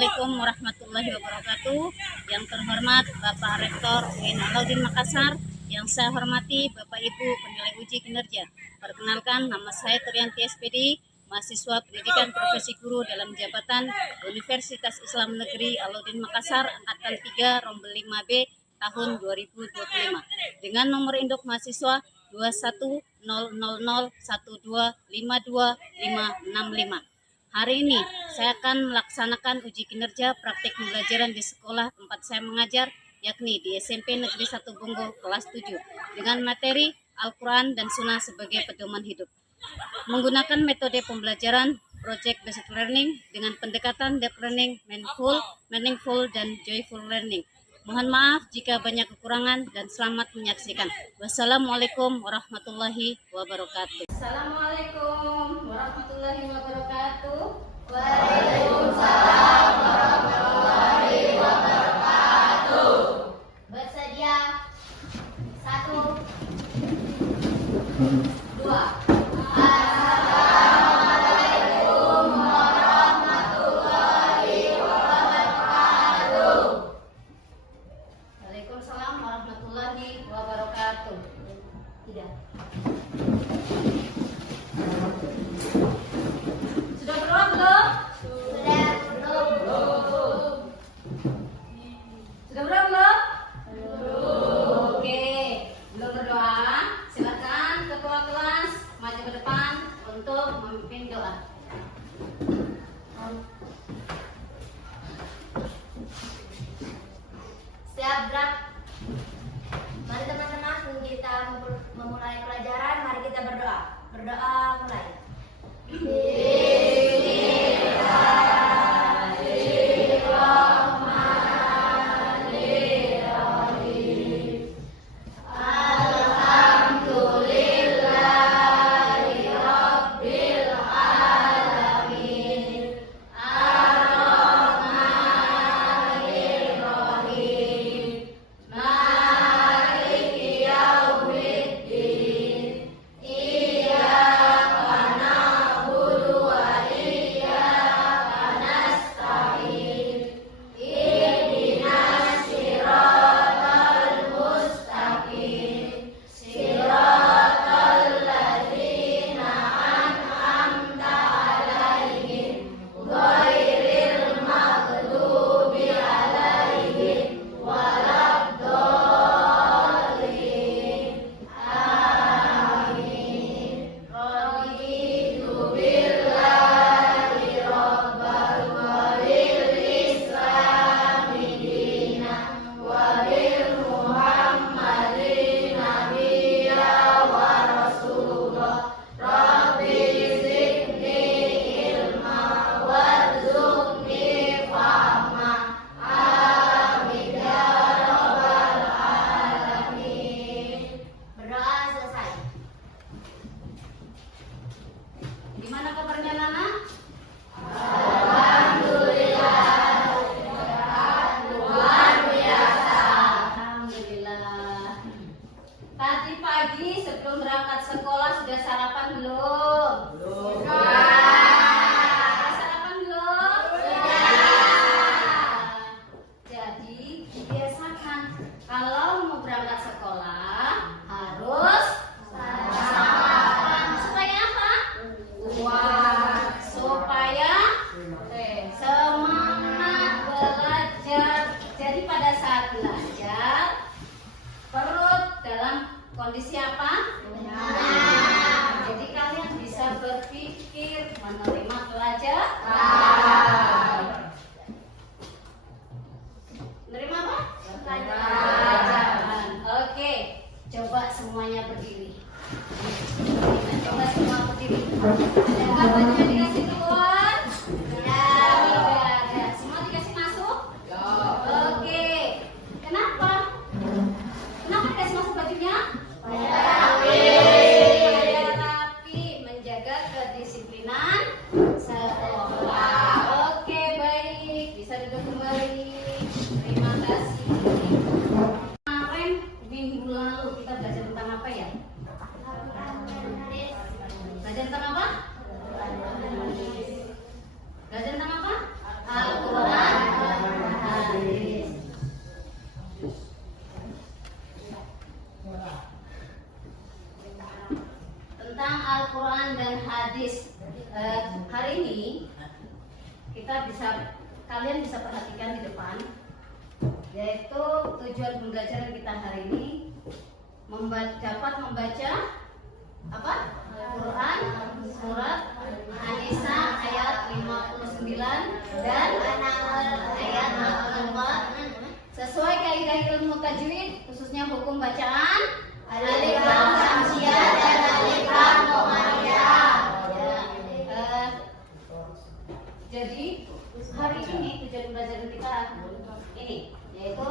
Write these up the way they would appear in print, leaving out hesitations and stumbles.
Assalamualaikum warahmatullahi wabarakatuh. Yang terhormat Bapak Rektor UIN Alauddin Makassar, yang saya hormati Bapak Ibu penilai uji kinerja. Perkenalkan, nama saya Trianti SPD, mahasiswa pendidikan profesi guru dalam jabatan Universitas Islam Negeri Alauddin Makassar, angkatan 3 rombel 5B tahun 2025 dengan nomor induk mahasiswa 2100012525565. Hari ini saya akan melaksanakan uji kinerja praktik pembelajaran di sekolah tempat saya mengajar, yakni di SMP Negeri 1 Bunggo kelas 7 dengan materi Al-Quran dan Sunnah sebagai pedoman hidup. Menggunakan metode pembelajaran Project Based Learning dengan pendekatan Deep Learning, Meaningful, dan Joyful Learning. Mohon maaf jika banyak kekurangan dan selamat menyaksikan. Wassalamualaikum warahmatullahi wabarakatuh. Assalamualaikum warahmatullahi wabarakatuh. Waalaikumsalam warahmatullahi wabarakatuh. Bersedia. 1, 2. Waalaikumsalam warahmatullahi wabarakatuh. Tidak. Sudah berdoa belum? Sudah belum? Sudah berdoa belum? Oke, belum berdoa. Silakan ketua kelas maju ke depan untuk memimpin doa. Siap gerak. Mari teman-teman, kita memulai pelajaran. Mari kita berdoa. Berdoa mulai. Gimana kabarnya Nana? Alhamdulillah. Tadi pagi sebelum berangkat sekolah sudah sarapan belum? Sarapan belum? Jadi biasakan kalau mau berangkat sekolah harus sarapan. Supaya apa? Supaya semangat belajar. Jadi pada saat belajar perut dalam kondisi apa? Jadi kalian bisa berpikir, menerima pelajaran. Menerima apa? Pelajaran. Oke, coba semuanya berdiri. Coba semua berdiri. Ada bajunya dikasih keluar? Tidak ada. Semua dikasih masuk? Oke. Kenapa? Kenapa dikasih masuk bajunya? Supaya rapi, menjaga kedisiplinan sekolah. hari ini kalian bisa perhatikan di depan, yaitu tujuan pembelajaran kita hari ini dapat membaca apa? Quran surat An-Nisa ayat 59 dan An-Nahl ayat 64 sesuai kaidah ilmu tajwid, khususnya hukum bacaan alif lam samsiah dan alif lam qamariyah. Jadi hari ini tujuan pembelajaran kita ini yaitu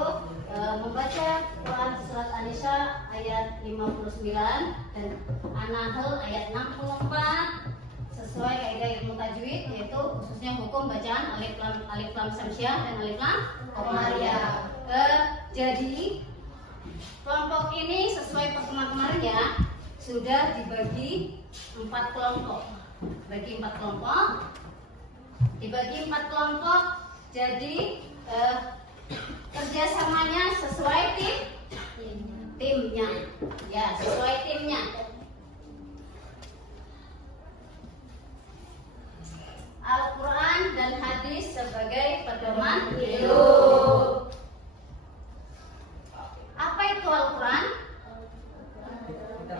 membaca Quran surat An-Nisa ayat 59 dan An-Nahl ayat 64 sesuai kaidah ilmu tajwid, yaitu khususnya hukum bacaan alif lam samsiah dan alif lam qamariyah. Jadi kelompok ini sesuai pertemuan kemarin ya sudah dibagi 4 kelompok. Dibagi 4 kelompok. Jadi kerjasamanya sesuai timnya. Ya, sesuai timnya. Al-Quran dan hadis sebagai pedoman hidup. Apa itu Al-Quran?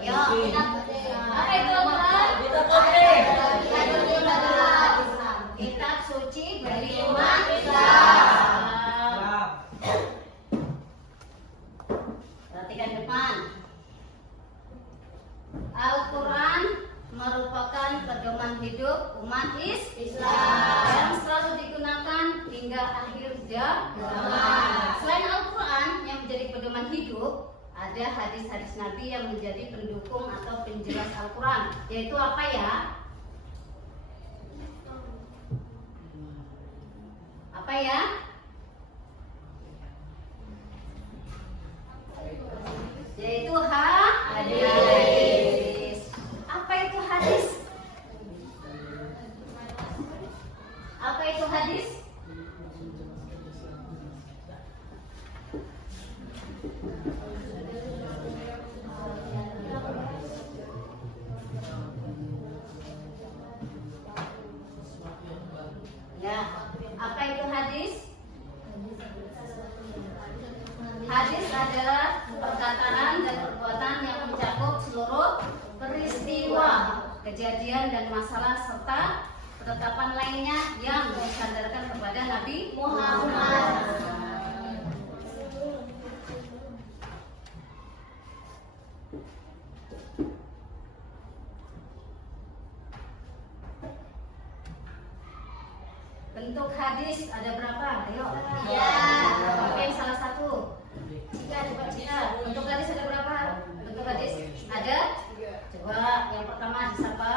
Ya, apa itu Al-Quran? Kitab suci dari umat Islam. Perhatikan depan. Al-Quran merupakan pedoman hidup umat Islam yang selalu digunakan hingga akhir zaman. Selain Al-Quran yang menjadi pedoman hidup, ada hadis-hadis Nabi yang menjadi pendukung atau penjelas Al-Quran. Yaitu apa ya? Apa ya? Yaitu hadis. Apa itu hadis? Apa itu hadis? Ya, apa itu hadis? Hadis adalah perkataan dan perbuatan yang mencakup seluruh peristiwa, kejadian dan masalah serta ketetapan lainnya yang disandarkan kepada Nabi Muhammad. Bentuk hadis ada berapa? Ayo. Ya. Oke, salah satu. Tiga. Bentuk hadis ada berapa? Bentuk hadis ada? Coba yang pertama hadis apa?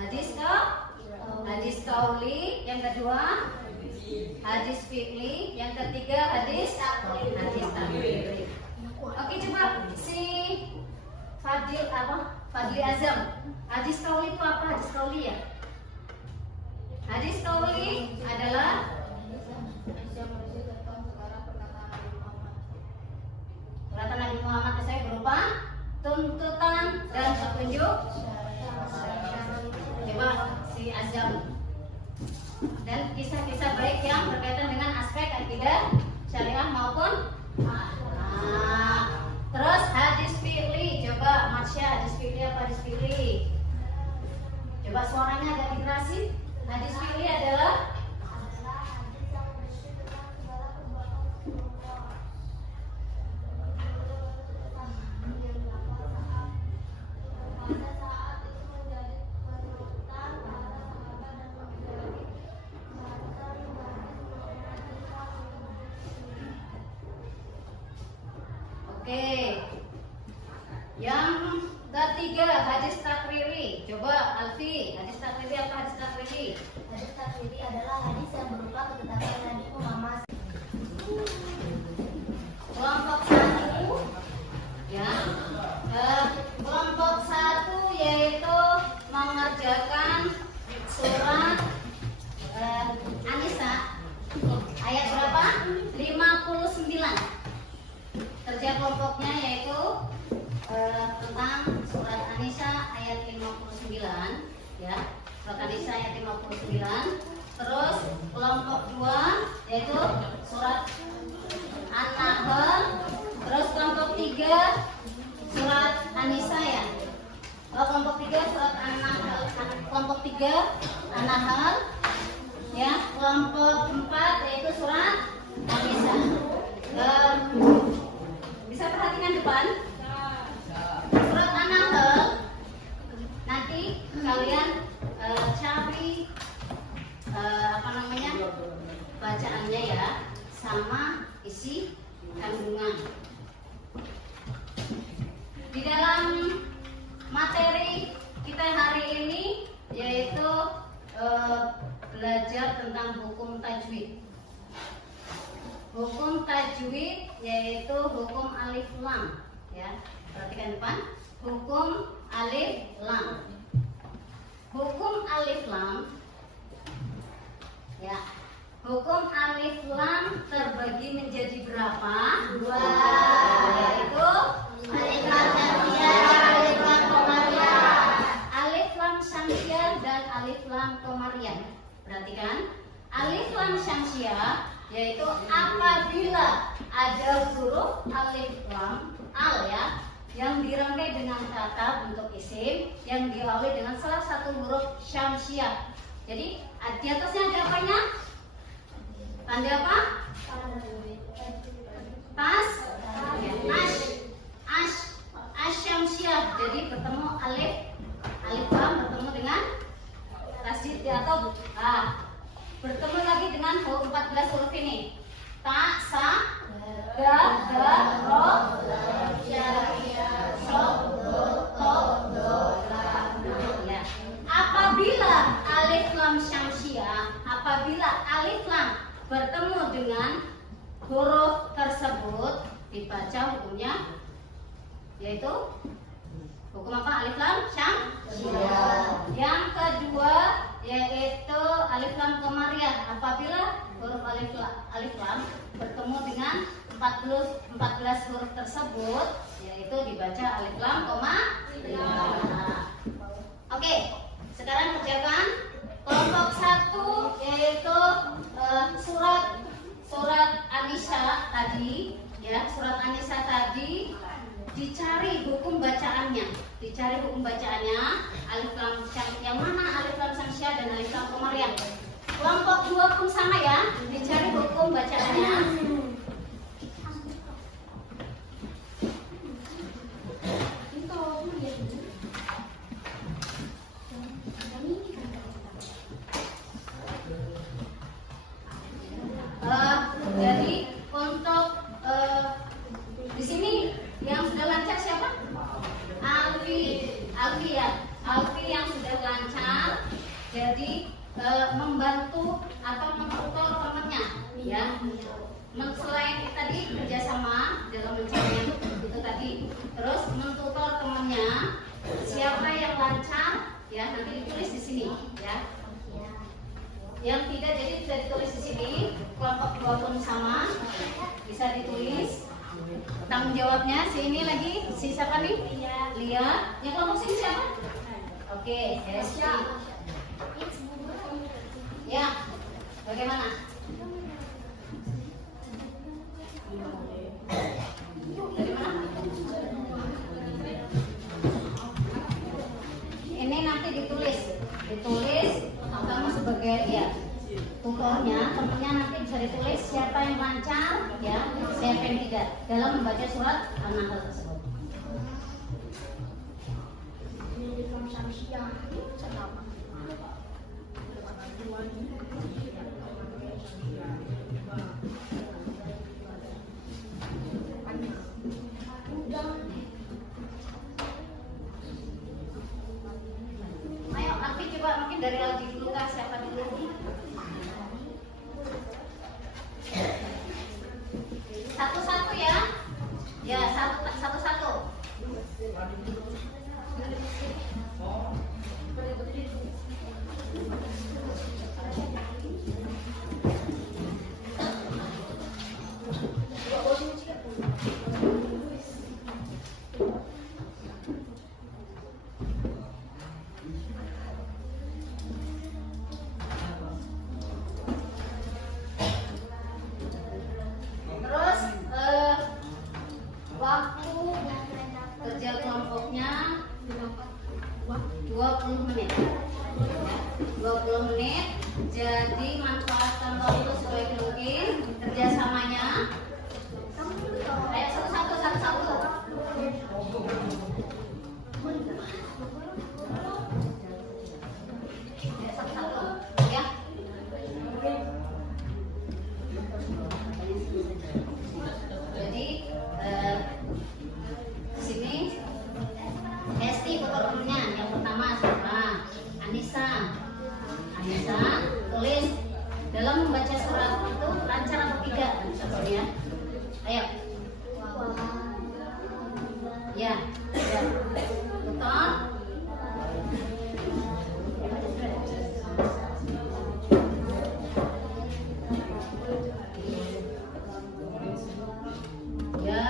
Hadis hadis kauli. Yang kedua hadis fi'li. Yang ketiga hadis takriri. Oke, coba si Fadli Azam. Hadis kauli itu apa? Hadis kauli ya? Hadis kauli adalah perkataan Nabi Muhammad saya berupa tuntutan dan petunjuk. Coba si Azam. Dan kisah-kisah baik yang berkaitan dengan aspek akidah, syariah maupun terus hadis fi'li. Coba Marsha, hadis fi'li apa hadis fi'li? Coba suaranya agak dikerasin. Hadis fi'li adalah oke. Yang ketiga hadis takriri. Coba Alfi, hadis takriri apa hadis takriri? Hadis takriri adalah hadis yang berupa ketetapan Nabi Muhammad. Kelompok satu, ya. Kelompok satu yaitu mengerjakan surat An-Nisa ayat berapa? 59. Kerja kelompoknya yaitu tentang surat An-Nisa ayat 59. 59 ya. Surat An-Nisa ayat 59. Terus kelompok 2 yaitu surat An-Nahl. Terus kelompok 3 surat An-Nisa ya. Kelompok 3 surat An-Nahl. Kelompok 3 An-Nahl ya. Kelompok 4 yaitu surat An-Nisa. Bisa perhatikan depan. Surat An-Nahl nanti kalian cari bacaannya ya, sama isi kandungan. Di dalam materi kita hari ini yaitu belajar tentang hukum tajwid. Hukum tajwid yaitu hukum alif lam ya. Perhatikan depan. Hukum alif lam. Hukum alif lam ya. Hukum alif lam terbagi menjadi berapa? 2. Yaitu alif lam syamsiah, alif lam qamariyah. Alif lam syamsiah dan alif lam qamariyah. Perhatikan, alif lam syamsiah yaitu apabila ada huruf alif lam al ya, yang dirangkai dengan kata bentuk isim yang diawali dengan salah satu huruf syamsiah. Jadi di atasnya ada apanya? Tanda apa? Tas, asyamsiah. Jadi bertemu alif lam bertemu dengan tasdid atau bertemu lagi dengan 14 huruf ini. Ta, sa, da, ro, ya, so, to, do, la, ya. Apabila alif lam syamsiah, apabila alif lam bertemu dengan huruf tersebut dibaca hukumnya yaitu hukum apa? Alif lam syamsiah. Yang kedua yaitu alif lam qamariyah. Apabila huruf alif lam bertemu dengan 14 huruf tersebut yaitu dibaca alif lam qamariyah. Oke, sekarang kerjakan kelompok 1 yaitu surat An-Nisa tadi ya. Surat An-Nisa tadi dicari hukum bacaannya. Alif lam yang mana alif lam syamsiah dan alif lam qamariyah. Kelompok 2 pun sama ya, dicari hukum bacaannya. Jadi untuk di sini yang sudah lancar siapa? Alfi ya. Alfi yang sudah lancar. Jadi membantu atau mentutor temannya ya. Selain tadi kerjasama dalam mencari itu tadi, terus mentutor temannya. Siapa yang lancar ya nanti ditulis di sini ya. Yang tidak jadi bisa ditulis di sini. Kelompok 2 pun sama, bisa ditulis. Tanggung jawabnya si ini lagi, si siapa nih? Lia. Yang kelompok sini siapa? Oke, Hesti. Ya, bagaimana? Dari mana? Ini nanti ditulis kamu sebagai ya tutornya, temennya nanti bisa ditulis siapa yang lancar ya, siapa yang tidak dalam membaca surat An-Nahl tersebut. Ayo, Arfi coba mungkin dari Aldi dulu kah, siapa dulu? Satu-satu ya. Ya, satu-satu. menit. Ya, 20 menit. Jadi manfaatkan waktu sebaik mungkin. Kerjasamanya. Ayo satu-satu. Ya, satu-satu. Ya. Jadi sini Hesti fotonya yang pertama siapa? Anissa. Tulis dalam membaca surat itu lancar atau tidak? Ya. Ayo. Ya. Betul. Ya.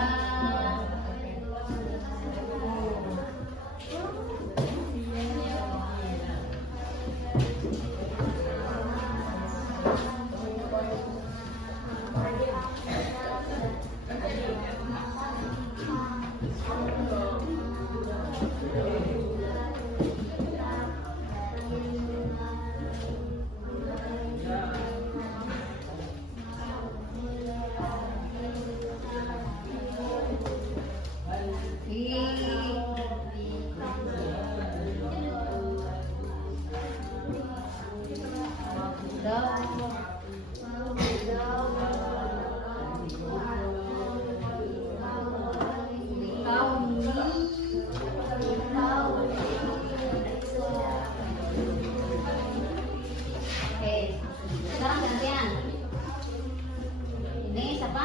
Oke, sekarang gantian. Ini siapa?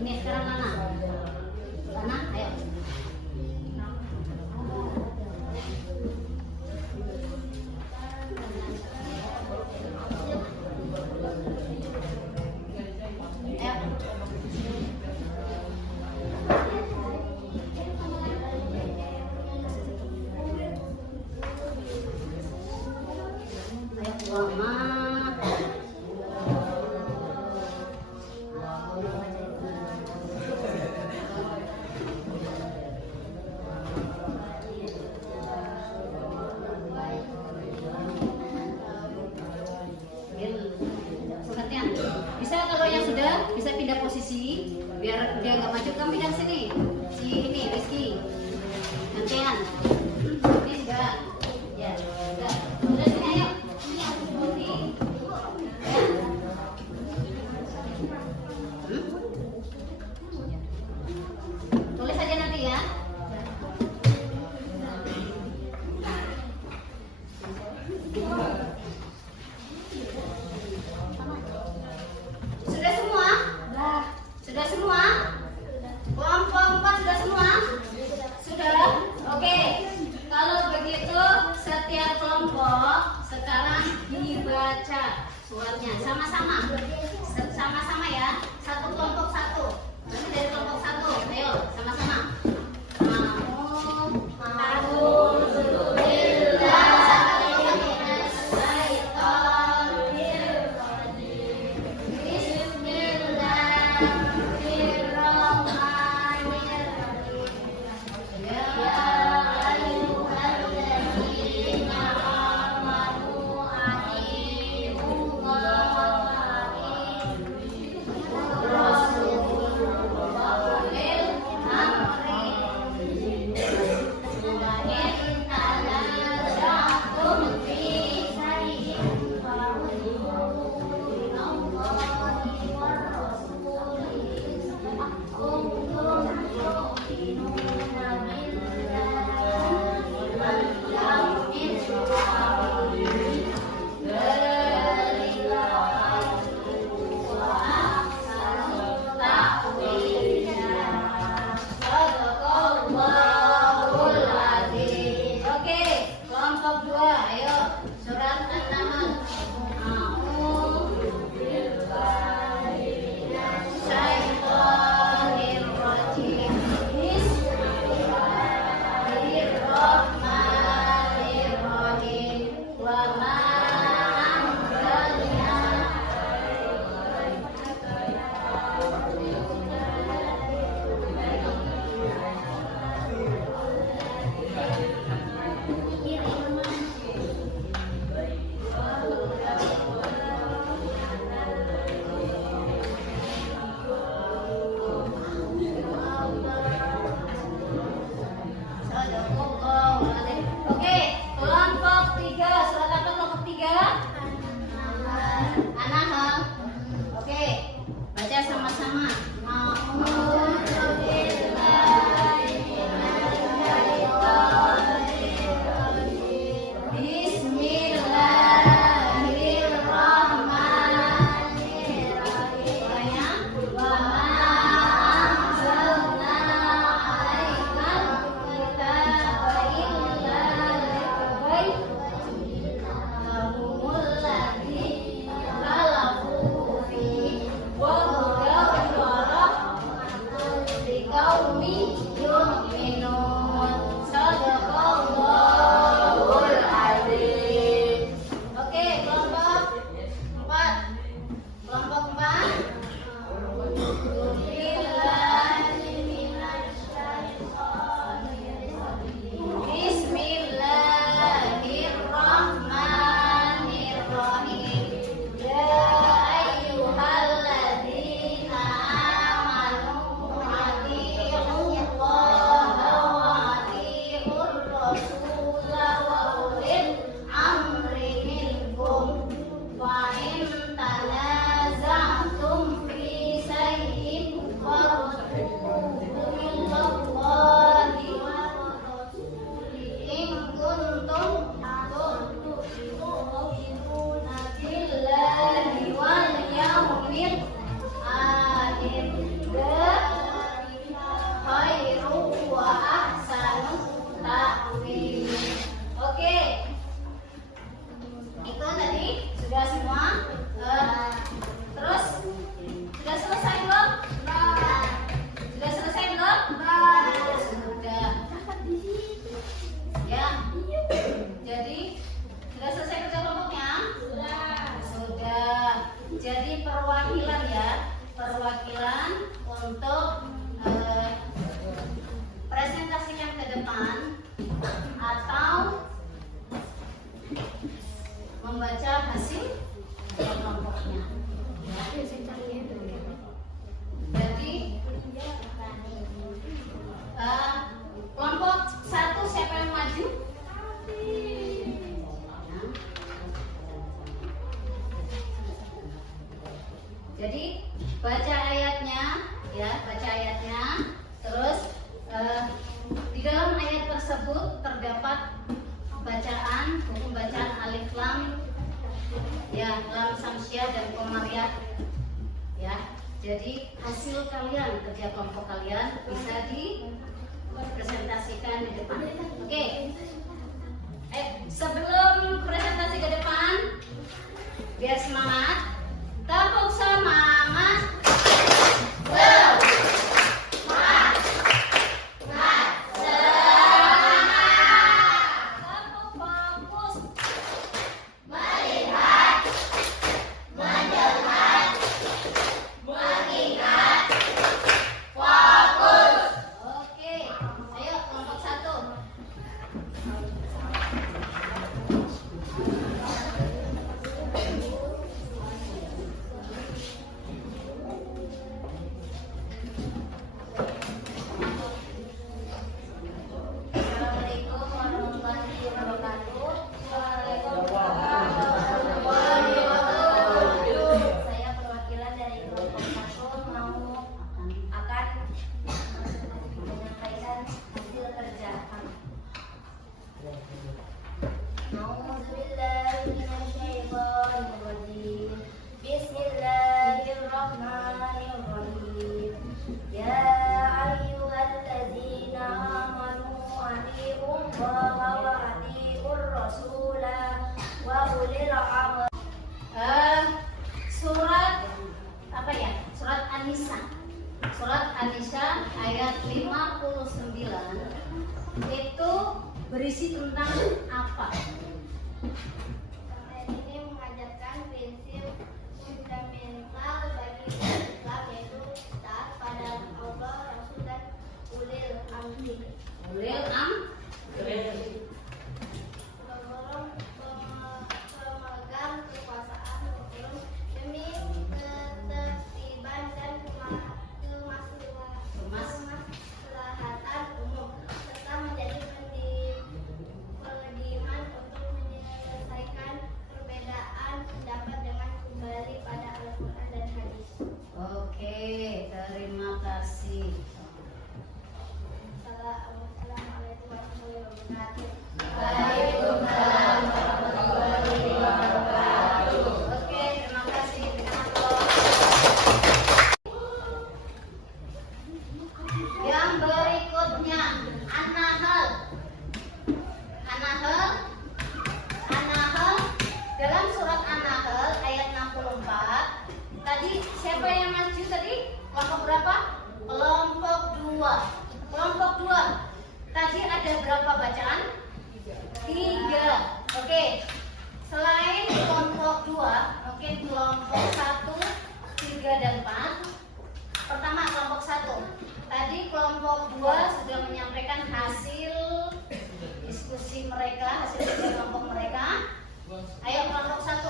Ini sekarang Lana. Lana, ayo. Mama. Gantian. Bisa kalau yang sudah bisa pindah posisi biar dia nggak maju, kamu pindah sini. Si ini Rizky. Gantian. Ini sudah. Ya, sudah. Udah sini ayo. Tulis aja nanti ya. Sudah semua? Sudah semua? Kelompok 4 sudah semua? Sudah? Oke. yu'minun. Shadaqallahul azim. Oke, kelompok 4. Kelompok 4. Bismillahirrahmanirrahim. Ya ayyuhalladzina amanu atiiqullaha wa atiiqur rasula wa ulil amri minkum. Wa in tanaza'tum fi shay'in farudduhu ilallahi wa rasuli in kuntum tu'minuna billahi wal yawmil akhir. Khairu wa ahsanu ta'wil. Oke. Itu tadi sudah semua. Terus sudah selesai belum? Sudah selesai belum? Sudah. Ya. Jadi sudah selesai kerja kelompoknya? Sudah. Jadi perwakilan ya, perwakilan untuk presentasikan ke depan atau membaca hasil kelompoknya. Jadi kelompok 1 siapa yang maju? Jadi baca ayatnya, ya baca ayatnya. Terus di dalam ayat tersebut terdapat bacaan, hukum bacaan alif lam, ya lam samsiah dan qamariyah, ya. Jadi hasil kalian kerja kelompok kalian bisa dipresentasikan di depan. Oke. Sebelum presentasi ke depan, biar semangat, tepuk semangat. Bismillahirrahmanirrahim. Ya ayyuhalladzina amanu atiiqullaha wa atiiqur rasula wa ulil amri. Surat apa ya? Surat An-Nisa. Surat An-Nisa ayat 59 itu berisi tentang apa? Ini mengajarkan prinsip fundamental bagi Islam, yaitu taat pada Allah, Rasul dan ulil amri. Ulil amri. Pemegang kekuasaan hukum demi ketertiban dan kemaslahatan umum, serta menjadi pendidikan untuk menyelesaikan perbedaan pendapat dengan kembali pada Al-Quran dan hadis. Oke, terima kasih. Assalamualaikum warahmatullahi wabarakatuh. Kelompok 2. Tadi ada berapa bacaan? 3. Oke. Selain kelompok 2, mungkin kelompok 1, 3 dan 4. Pertama kelompok 1. Tadi kelompok 2 sudah menyampaikan hasil diskusi mereka, hasil diskusi kelompok mereka. Ayo kelompok 1.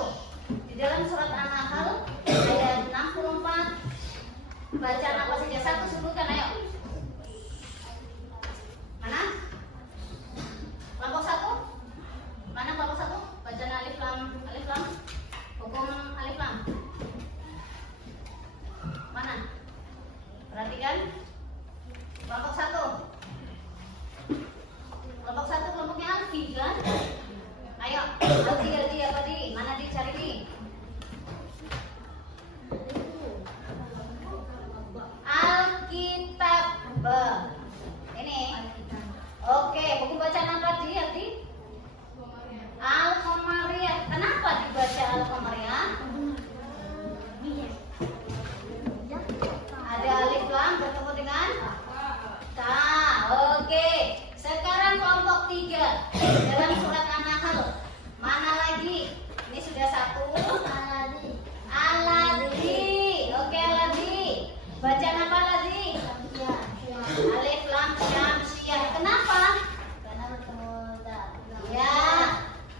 Di dalam surat An-Nahl ayat 64 bacaan apa saja? Satu sebutkan, ayo. Mana? Kelompok 1? Mana kelompok 1? Bacaan alif lam, alif lam. Hukum alif lam. Mana? Perhatikan. Kelompok 1. Kelompok 1 kelompoknya Alfi kan? Ayo, Alfi apa di? Mana dicari di? Alkitab. Ini. Oke, buku bacaan apa di? Alfi? Al-Qamariyah. Kenapa dibaca Al-Qamariyah? Ada alif lam bertemu dengan ta. Oke. Sekarang kelompok 3 dalam surat An-Nahl. Mana lagi? Ini sudah 1. Aladi. Oke, Aladi. Bacaan apa Aladi? Alif lam syamsiyah. Kenapa? Karena bertemu ya.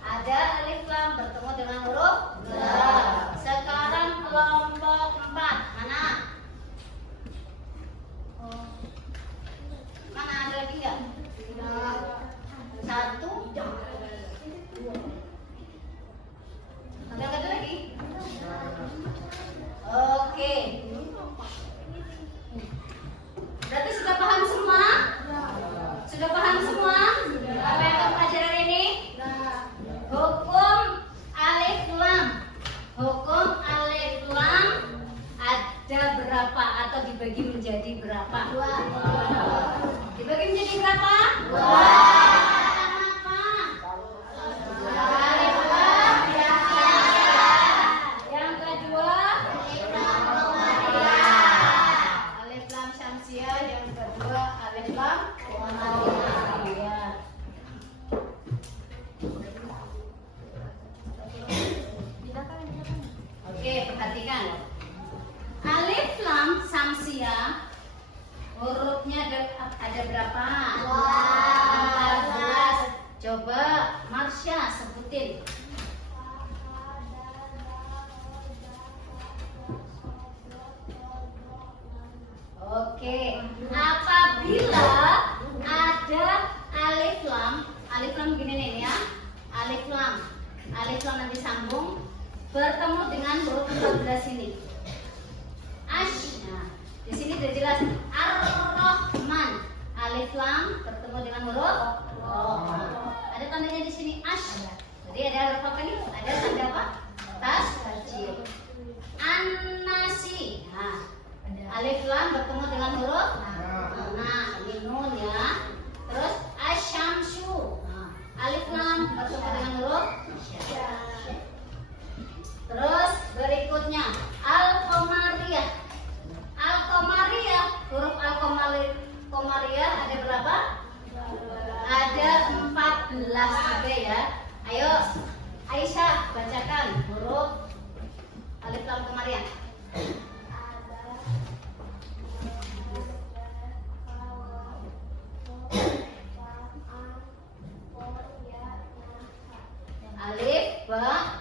Ada alif lam bertemu dengan huruf ga. Sekarang kelompok 4. Mana? Mana ada lagi enggak? 1. Ada lagi? Oke. Berarti sudah paham semua? Sudah paham semua? Apa yang kamu pelajari hari ini? Hukum alif lam. Hukum alif lam ada berapa atau dibagi menjadi berapa? 2. Dibagi menjadi berapa? 2. Alif lam syamsiyah. Yang kedua alif lam syamsiyah. Yang kedua alif lam qamariyah. Oke, perhatikan. Alif lam syamsiyah hurufnya ada berapa? 14. Coba Marsha sebutin. Oke, apabila ada alif lam gini nih ya, alif lam nanti sambung bertemu dengan huruf 14 ini. Ash, nah, di sini sudah jelas Ar-Rahman, alif lam bertemu dengan huruf ada tandanya di sini ash. Jadi ada huruf apa nih? Ada tanda apa? Tasjid. An-Nasi. Nah, alif lam bertemu dengan huruf ini nun ya. Terus asyamsu. Nah, alif lam bertemu dengan huruf terus berikutnya al-qamariyah. Al-qamariyah, huruf al-qamariyah ada berapa? Ada 14 juga ya. Ayo Aisyah bacakan huruf alif lam qamariyah. Alif, ba,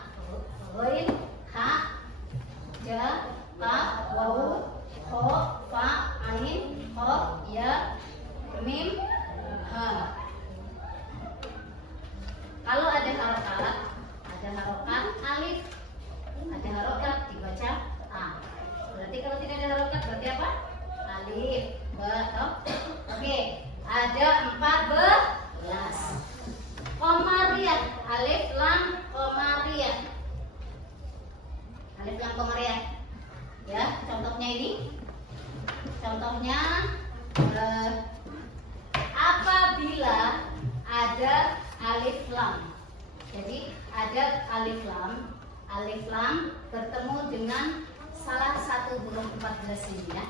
ghain, ha, ja, ta, waw, kha, fa, ain, kha, ya, mim, ha. Kalau ada harokat alif, ada harokat dibaca a. Berarti kalau tidak ada harokat berarti apa? Alif, ba, toh. Oke, ada 14. Qamariyah, alif lam qamariyah. Alif lam qamariyah. Ya, contohnya ini. Contohnya apabila ada alif lam. Jadi ada alif lam bertemu dengan salah satu huruf 14 ini ya.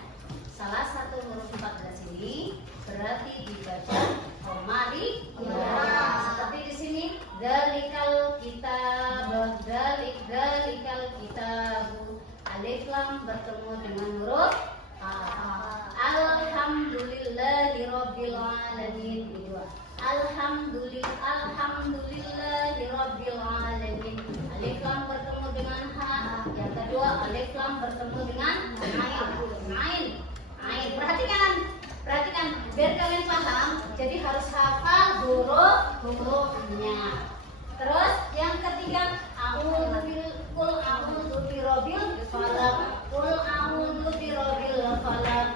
Salah satu huruf 14 ini berarti dibaca koma di seperti di sini dalikal kitab, dalikal kitabu, alif lam bertemu dengan huruf alhamdulillahirabbil alamin. Kedua, alhamdulillahirabbil alamin, alif lam bertemu dengan ha. Yang kedua, alif lam bertemu dengan ain. Perhatikan biar kalian paham. Jadi harus hafal hurufnya. Terus yang ketiga, qul a'udzu birabbil falaq, qul a'udzu birabbil falaq.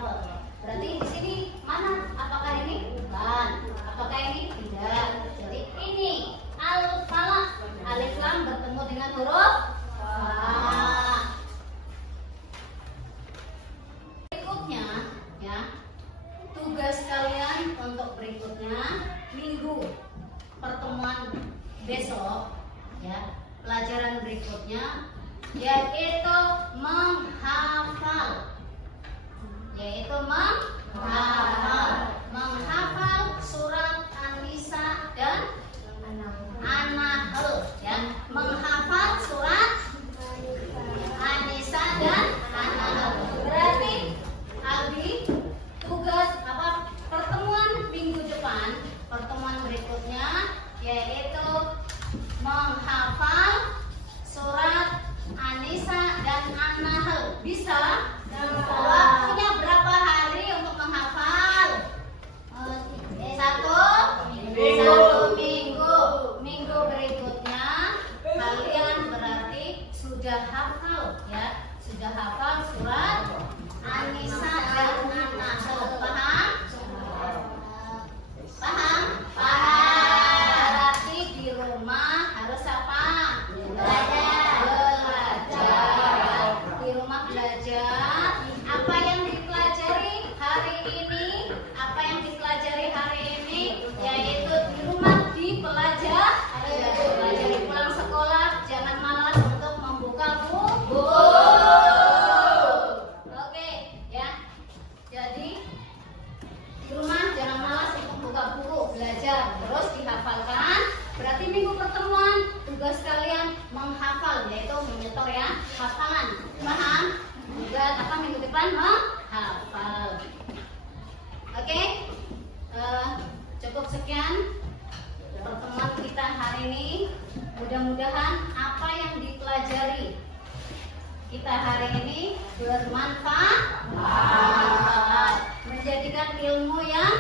Berarti di sini mana? Apakah ini? Bukan. Apakah ini? Tidak. Jadi ini al-falaq, alif lam bertemu dengan huruf fa. Berikutnya ya. Tugas kalian untuk berikutnya minggu pertemuan besok ya, pelajaran berikutnya yaitu menghafal surat An-Nisa dan An-Nahl ya, menghafal surat An-Nisa dan An-Nahl. Berarti Albi tugas pertemuan minggu depan, pertemuan berikutnya yaitu menghafal surat An-Nisa dan An-Nahl. Bisa? Waktunya berapa hari untuk menghafal? Satu minggu. Minggu berikutnya kalian berarti sudah hafal ya, sudah hafal surat An-Nisa dan An-Nahl. Paham? Berarti di rumah harus apa? Belajar. Di rumah belajar. Apa yang dipelajari hari ini? Yaitu di rumah dipelajari. Pulang sekolah jangan malas untuk membuka buku. Oke, ya. Jadi di rumah jangan malas untuk buka buku, belajar terus dihafalkan. Berarti minggu pertemuan tugas kalian menghafal, yaitu menyetor ya, hafalan. Paham? Tugas apa minggu depan? Menghafal. Oke, cukup sekian pertemuan kita hari ini. Mudah-mudahan apa yang dipelajari kita hari ini bermanfaat, menjadikan ilmu yang